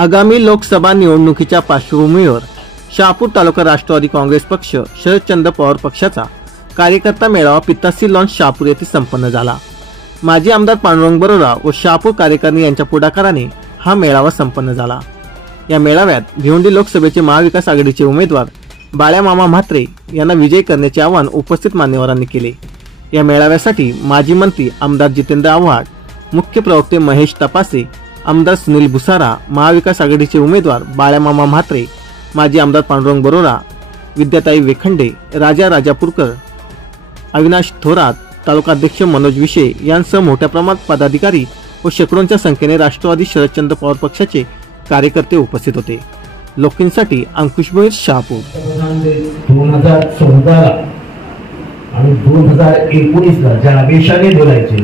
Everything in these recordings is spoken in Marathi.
आगामी लोकसभा निवडणुकीच्या पार्श्वभूमीवर शहापूर तालुका राष्ट्रवादी काँग्रेस पक्ष शरदचंद्र पवार पक्षाचा कार्यकर्ता मेळावा पित्तासी लॉन्च शहापूर येथे संपन्न झाला। माजी आमदार पांडुरंग बरोरा व शहापूर कार्यकारिणी यांच्या पुढाकाराने हा मेळावा संपन्न झाला। या मेळाव्यात भिवंडी लोकसभेचे महाविकास आघाडीचे उमेदवार बाळ्यामामा म्हात्रे यांना विजयी करण्याचे आवाहन उपस्थित मान्यवरांनी केले। या मेळाव्यासाठी माजी मंत्री आमदार जितेंद्र आव्हाड, मुख्य प्रवक्ते महेश तपासे, आमदार सुनील भुसारा, महाविकास आघाडीचे उमेदवार बाळ्यामामा म्हात्रे, माजी आमदार पांडुरंग बरोरा, विद्याताई वेखंडे, राजा राजापूरकर, अविनाश थोरात, तालुकाध्यक्ष मनोज विशे यांसह मोठ्या प्रमाणात पदाधिकारी व शेकडोंच्या संख्येने राष्ट्रवादी शरदचंद्र पवार पक्षाचे कार्यकर्ते उपस्थित होते। लोकिनसाठी अंकुश भोईर, शहापूर। 2014 आणि 2019 ज्या आवेशाने बोलायचे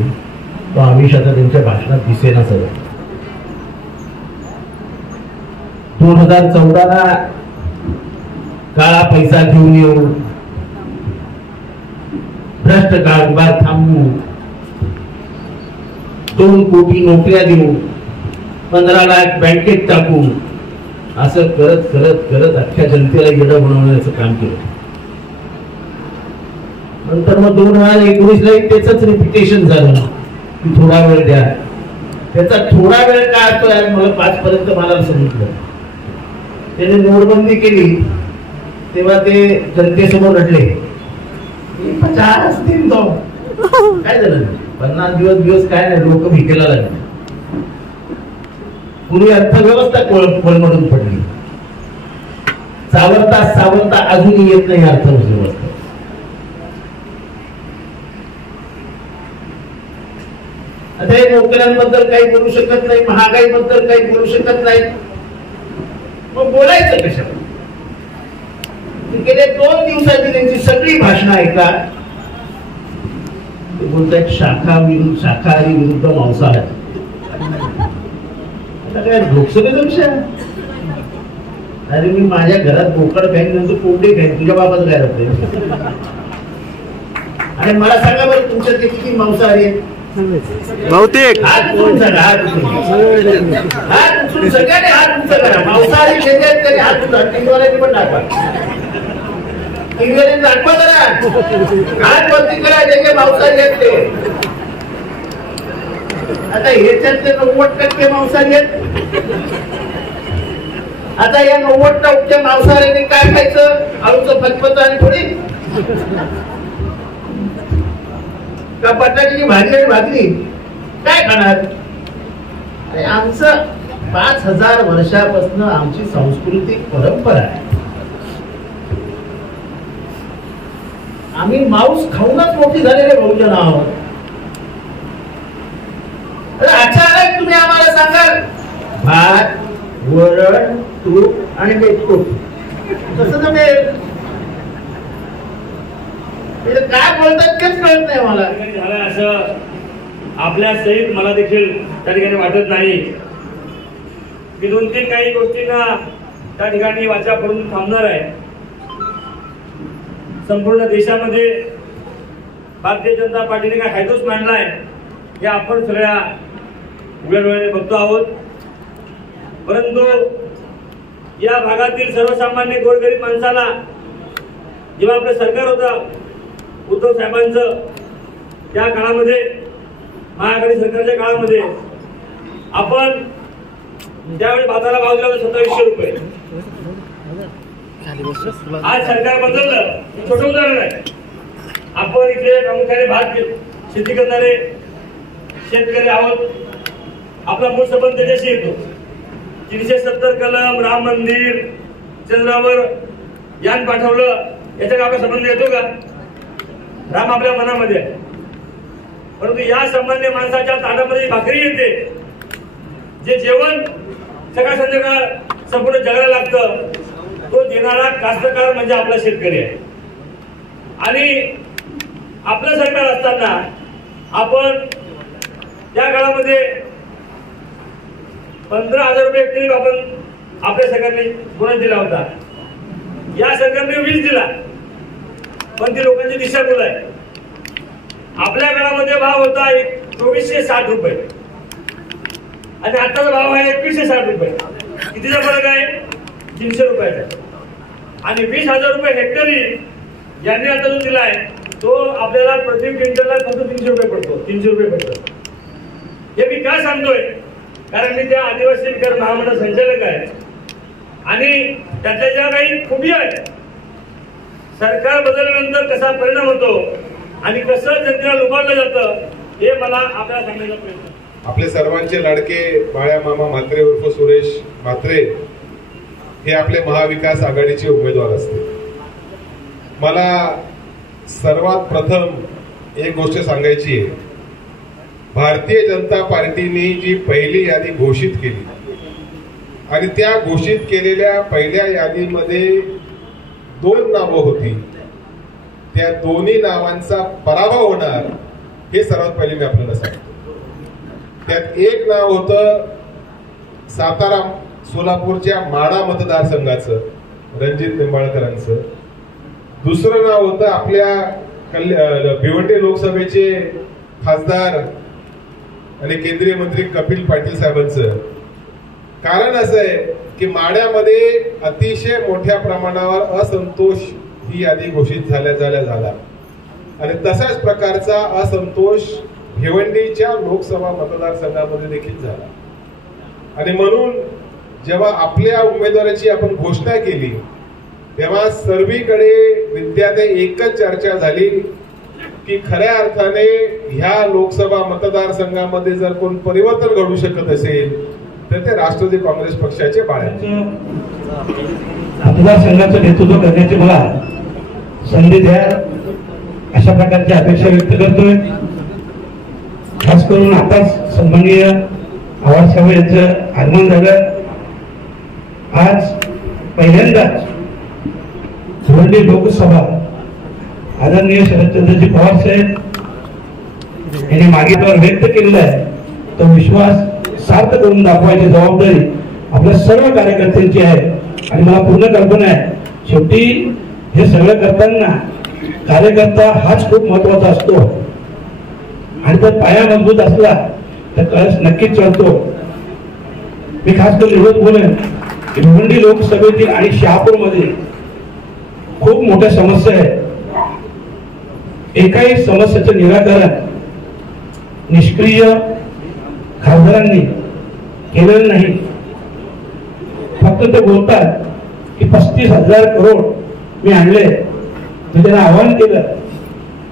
तो आवेश आता त्यांच्या भाषणात दिसेना सर। 2014 काळा पैसा घेऊन येऊ, भ्रष्ट कारभार थांबवू, 2 कोटी नोकऱ्या देऊ, 15 लाख बँकेत टाकू, असं करत करत करत अख्ख्या जनतेला येडं बनवण्याचं काम केलं। नंतर मग 2019ला त्याच रिपिटेशन झालं की थोडा वेळ द्या। त्याचा थोडा वेळ काय असतो यार, मला 5 पर्यंत मला सांगितलं। त्याने नोटबंदी केली तेव्हा ते जनतेसमोर रडले, 50 दिन दो काय झालं, 50 दिवस काय नाही, लोक भिकेला लागले। पूर्वी अर्थव्यवस्था कोलमडून पडली, सावरता सावरता अजूनही येत नाही अर्थव्यवस्था। आता हे नोकऱ्यांबद्दल काही बोलू शकत नाही, महागाईबद्दल काही बोलू शकत नाही, मग बोलायचं कशाला? गेल्या 2 दिवसाची त्यांची सगळी भाषणं ऐका, ते बोलतात शाकाहारी विरुद्ध मांसाहारी। काय लोकसभेपेक्षा अरे मी माझ्या घरात बोकड खाईन, नंतर कोंबडी खाईन, तुझ्या बाबाचं काय राहतंय? आणि मला सांगा बरं तुमच्यात किती मांसाहारी आहेत? बहुतेक सगळ्यांनी हात उंच करा। मांसाहारी शेतकरी हात उंचा, टीव्हीवाल्यांनी पण दाखवा, टीव्हीवाल्यांनी दाखवा करा, हात वरती करा जे काही मांसाहारी आहेत ते। आता ह्याच्यातले 90% मांसाहारी आहेत। आता या 90% मांसाहारीने काय खायचं? आळूचं फतफत आणि थोडी का बटाट्याची भाजी आणि भाकरी काय खाणार? आमचं 5000 वर्षापासून आमची सांस्कृतिक परंपरा आहे, आम्ही मांस खाऊनच मोठी झालेले बहुजन आहोत। अचानक तुम्ही आम्हाला सांगाल भात, वरण, तूप आणि मेथकूट, कसं जमेल? काय बोलतात तेच कळत नाही मला। झालं असं आपल्या सहित मला देखील त्या ठिकाणी वाटत नाही की 2-3 काही गोष्टींना त्या ठिकाणी वाचा करून थांबणार आहे। संपूर्ण देशामध्ये भारतीय जनता पार्टीने काय हायदोस मांडलाय हे आपण सगळ्या उघड्या डोळ्याने बघतो आहोत। परंतु या भागातील सर्वसामान्य गोरगरीब माणसाला जेव्हा आपलं सरकार होतं उद्धव साहेबांचं, त्या काळामध्ये महाआघाडी सरकारच्या काळामध्ये आपण त्यावेळी भाताला भाव दिला होता 2700 रुपये। आज सरकार बदललं, छोटं उदाहरण आहे। आपण इथे प्रामुख्याने भात शेती करणारे शेतकरी आहोत, आपला मूळ संबंध त्याच्याशी येतो। 370 कलम, राम मंदिर, चंद्रावर यान पाठवलं, याचा आपला संबंध येतो का? राम आपल्या मनामध्ये आहे, परंतु या सामान्य माणसाच्या ताटामध्ये भाकरी येते, जे जेवण सकाळ संध्याकाळ संपूर्ण जगाला लागतं, तो देणारा कास्तकार म्हणजे आपला शेतकरी आहे। आणि आपलं सरकार असताना आपण त्या काळामध्ये 15,000 रुपये हेक्टरी आपण आपल्या सरकारने बोनस दिला होता, या सरकारने 20 दिला, पण ती लोकांची दिशाभूल आहे। आपल्या काळामध्ये भाव होता 2460 रुपये आणि आताचा भाव आहे 2160 रुपये। कितीचा फरक आहे? 300 रुपयाचा. आणि 20,000 रुपये हेक्टरी ज्यांनी आता जो दिलाय तो आपल्याला प्रति क्विंटलला फक्त 300 रुपये पडतो. 300 रुपये पडतो. हे मी का सांगतोय? कारण मी त्या आदिवासी विकास महामंडळ संचालक आहे आणि त्याच्या ज्या काही खुबी आहेत, सरकार बदलल्यानंतर कसा परिणाम होतो आणि कसं जनतेला लुबाडलं जातं हे मला आपल्याला सांगण्याचा प्रयत्न. आपले सर्वांचे लाडके बाळ्या मामा म्हात्रे उर्फ सुरेश म्हात्रे हे आपले महाविकास आघाडीचे उमेदवार असते. मला सर्वात प्रथम एक गोष्ट सांगायची आहे. भारतीय जनता पार्टीने जी पहिली यादी घोषित केली आणि त्या घोषित केलेल्या पहिल्या यादीमध्ये 2 नावं होती. त्या दोन्ही नावांचा पराभव होणार हे सर्वात पहिले मी आपल्याला सांगतो. त्यात एक नाव होतं सातारा सोलापूरच्या माढा मतदारसंघाचं रणजित निंबाळकरांचं. दुसरं नाव होतं आपल्या भिवंडी लोकसभेचे खासदार आणि केंद्रीय मंत्री कपिल पाटील साहेबांचं. कारण असं आहे की माढ्यामध्ये अतिशय मोठ्या प्रमाणावर असंतोष ही यादी घोषित झाला आणि तशाच प्रकारचा असंतोष भिवंडीच्या लोकसभा मतदारसंघामध्ये देखील झाला. आणि म्हणून जेव्हा आपल्या उमेदवाराची आपण घोषणा केली तेव्हा सर्वीकडे विद्यार्थी एकच चर्चा झाली की खऱ्या अर्थाने ह्या लोकसभा मतदारसंघामध्ये जर कोण परिवर्तन घडू शकत असेल तर ते राष्ट्रवादी काँग्रेस पक्षाचे बाळाचे मतदारसंघाचं नेतृत्व करण्याची मला संधी द्या अशा प्रकारची अपेक्षा व्यक्त करतोय. खास करून आताच सन्माननीय आवाज साहेब यांचं आगमन झालं. आज पहिल्यांदाच भिवंडी लोकसभा आदरणीय शरदचंद्रजी पवार साहेब यांनी मागितल्यावर व्यक्त केलेला आहे. तो विश्वास सार्थ करून दाखवायची जबाबदारी आपल्या सर्व कार्यकर्त्यांची आहे आणि मला पूर्ण कल्पना आहे शेवटी हे सगळं करताना कार्यकर्ता हाच खूप महत्वाचा असतो आणि जर पाया मजबूत असला तर कळस नक्कीच चढतो. मी खास करून एवढंच बोलेन की भिवंडी लोकसभेतील आणि शहापूरमध्ये खूप मोठ्या समस्या आहेत. एकाही समस्येचं निराकरण निष्क्रिय खासदारांनी केलेलं नाही. फक्त ते बोलतात की 35,000 करोड मी आणले. मी त्यांना आवाहन केलं.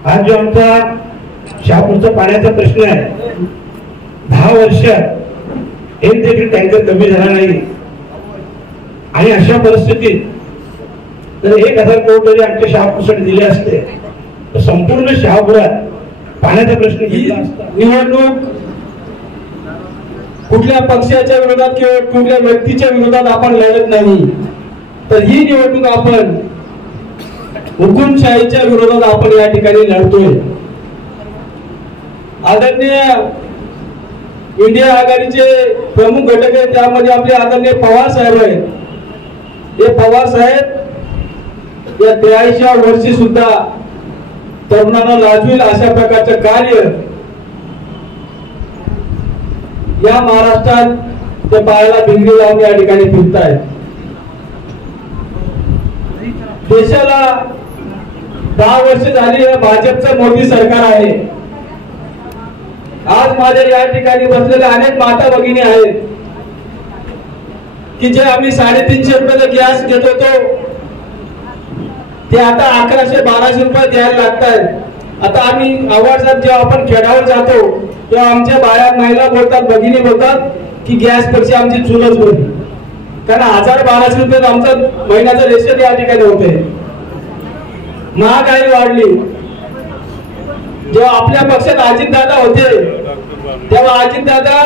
आज जो आमचा शहापूरचा पाण्याचा प्रश्न आहे 10 वर्षात एक देखील टँकर कमी झाला नाही आणि अशा परिस्थितीत जर 1,000 करोड जरी आमच्या शहापूरसाठी दिले असते तर संपूर्ण शहापुरात पाण्याचा प्रश्न घेतला असता. निवडणूक कुठल्या पक्षाच्या विरोधात किंवा कुठल्या व्यक्तीच्या विरोधात आपण लढत नाही, तर ही निवडणूक आपण हुकुमशाहीच्या विरोधात आपण या ठिकाणी लढतोय. आदरणीय इंडिया आघाडीचे प्रमुख घटक आहेत त्यामध्ये आपले आदरणीय पवार साहेब आहेत. हे पवार साहेब या 83व्या वर्षी सुद्धा तरुणांना लाजवेल अशा प्रकारचं कार्य या महाराष्ट्रात ते पायाला भिंगरी लावून या ठिकाणी फिरतायत. देशाला 10 वर्ष झाली भाजपचं मोदी सरकार आहे. आज माझ्या या ठिकाणी बसलेले अनेक माता भगिनी आहेत की जे आम्ही 350 रुपयाला गॅस घेत होतो ते आता 1100-1200 रुपये द्यायला लागतात. आता आम्ही आवाजात जेव्हा आपण खेड्यावर जातो तेव्हा आमच्या बाया महिला बोलतात, भगिनी बोलतात की गॅस पेक्षा आमची चूलच होती. कारण 1000-1200 रुपये आमचं महिन्याचं रेशन या ठिकाणी होते. महागाई वाढली. जेव्हा आपल्या पक्षात अजितदादा होते तेव्हा अजितदादा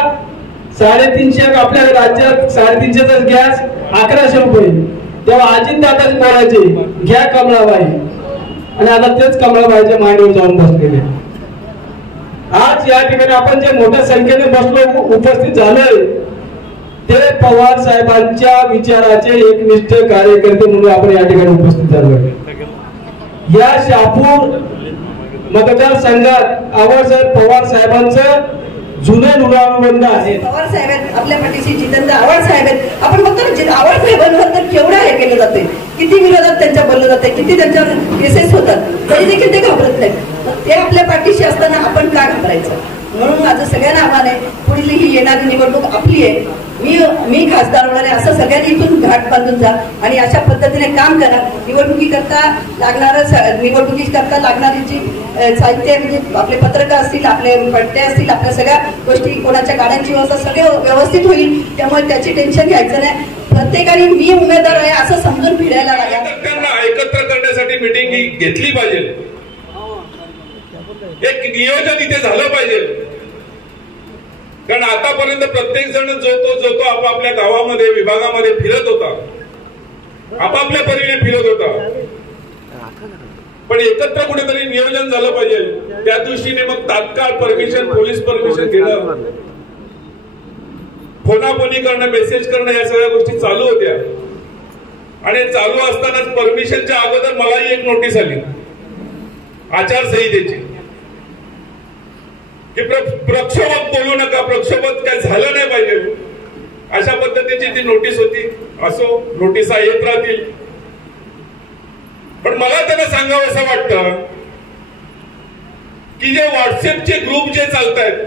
350 आपल्या राज्यात 350चा गॅस 1100 रुपये. तेव्हा अजितदादाच बोलायचे घ्या कमळाबाई आणि आता तेच कमळाबाईच्या मांडीवर जाऊन बसलेले. आज या ठिकाणी आपण जे मोठ्या संख्येने बसलो उपस्थित झालोय ते पवार साहेबांच्या विचाराचे एकनिष्ठ कार्यकर्ते म्हणून आपण या ठिकाणी उपस्थित झालोय. या शहापूर मतदारसंघात आवाजसाहेब पवार साहेबांचं जुने ऋणानुबंध आहेत. पवार साहेब आहेत आपल्या पाठीशी, जितेंद्र आव्हाड साहेब आहेत. आपण बघतो आव्हाड साहेबांवर तर केवढं हे केलं जाते, किती विरोधात त्यांच्या बोललं जाते, किती त्यांच्यावर केसेस होतात, तरी देखील ते घाबरत नाहीत. ते आपल्या पाठीशी असताना आपण का घाबरायचं? म्हणून माझं सगळ्यांना आव्हान आहे, पुढील ही येणारी निवडणूक आपली आहे. मी खासदार होणार आहे, असं सगळ्यांनी इथून घाट बांधून जा आणि अशा पद्धतीने काम करा. निवडणुकीकरता लागणारी जी साहित्य म्हणजे आपले पत्रकार असतील, आपले पट्टे असतील, आपल्या सगळ्या गोष्टी, कोणाच्या गाड्यांची व्यवस्था सगळे व्यवस्थित होईल. त्यामुळे त्याची टेन्शन घ्यायचं नाही. प्रत्येकाने मी उमेदवार आहे असं समजून फिरायला लागला. त्यांना एकत्र करण्यासाठी मिटिंग घेतली पाहिजे, एक नियोजन इथे झालं पाहिजे. कारण आतापर्यंत प्रत्येक जण जो तो आपापल्या गावामध्ये विभागामध्ये फिरत होता, आपापल्या परीने फिरत होता. पण एकत्र कुठेतरी नियोजन झालं पाहिजे. त्या दृष्टीने मग तात्काळ परमिशन, पोलीस परमिशन घेणं, फोनाफोनी करणं, मेसेज करणं, या सगळ्या गोष्टी चालू होत्या. आणि चालू असतानाच परमिशनच्या अगोदर मलाही एक नोटीस आली आचारसंहितेची की प्रक्षोभक बोलू नका, प्रक्षोभक काय झालं नाही पाहिजे, अशा पद्धतीची ती नोटीस होती. असो, नोटिसा येत राहतील. पण मला त्यांना सांगावं असं वाटतं की जे व्हॉट्सअपचे ग्रुप जे चालत आहेत,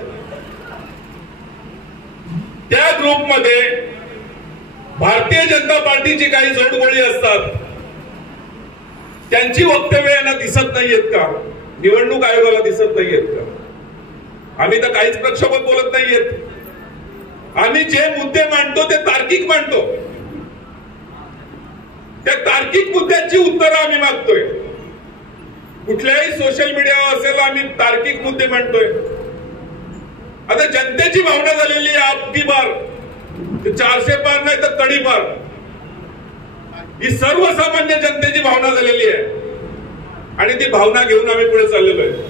त्या ग्रुपमध्ये भारतीय जनता पार्टीची काही जोडगोळी असतात. त्यांची वक्तव्य यांना दिसत नाहीयेत का? निवडणूक आयोगाला दिसत नाहीयेत का? आम्ही तर काहीच प्रक्षोभक बोलत नाहीयेत. आम्ही जे मुद्दे मांडतो ते तार्किक मांडतो. त्या तार्किक मुद्द्यांची उत्तरं आम्ही मागतोय. कुठल्याही सोशल मीडियावर असेल, आम्ही तार्किक मुद्दे मांडतोय. आता जनतेची भावना झालेली आहे, आपकी बार, 400 पार नाही तर कडी पार, ही सर्वसामान्य जनतेची भावना झालेली आहे. आणि ती भावना घेऊन आम्ही पुढे चाललेलो आहे.